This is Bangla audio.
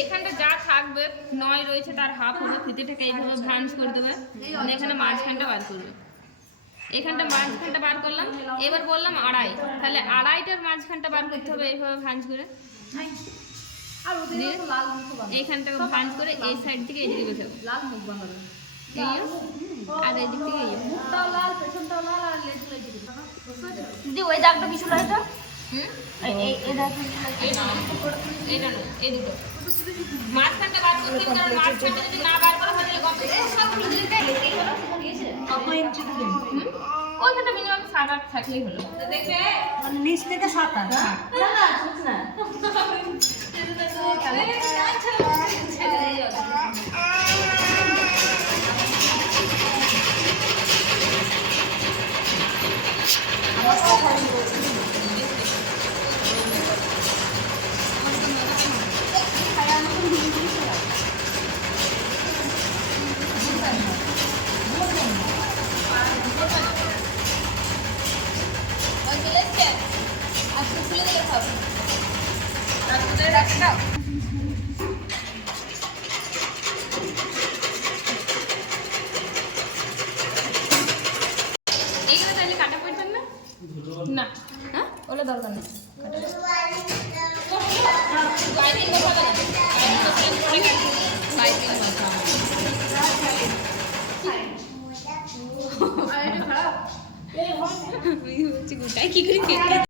এখানটা যা থাকবে 9 রয়েছে তার হাফ হবে, ফিতেটাকে এইভাবে ভাঁজ করে দেবে, মানে এখানে মাঝখানটা বার করবে। এখানটা মাঝখানটা বার করলাম, এবার বললাম আড়াই, তাহলে আড়াইটার মাঝখানটা বার করতে হবে এইভাবে ভাঁজ করে। এইখানটাকে ভাঁজ করে এই সাইড থেকে এই দিকে বসাবো, আর এই দিক থেকে দিদি ওই দাগটা কিছু লাগে তো এইটা নয়, এই দুটো মাঝখানটা বার করতে হবে, কারণ মাঝখানটা যদি না বার করা হয় তাহলে কত ইঞ্চি দিবেন? ওইখানটা মিনিমাম 7-8 থাকলেই হলো। দেখবে মানে নিচ থেকে 7-8 না না ঠিক না না, হ্যাঁ ওগুলো দরকার নেই। কি করে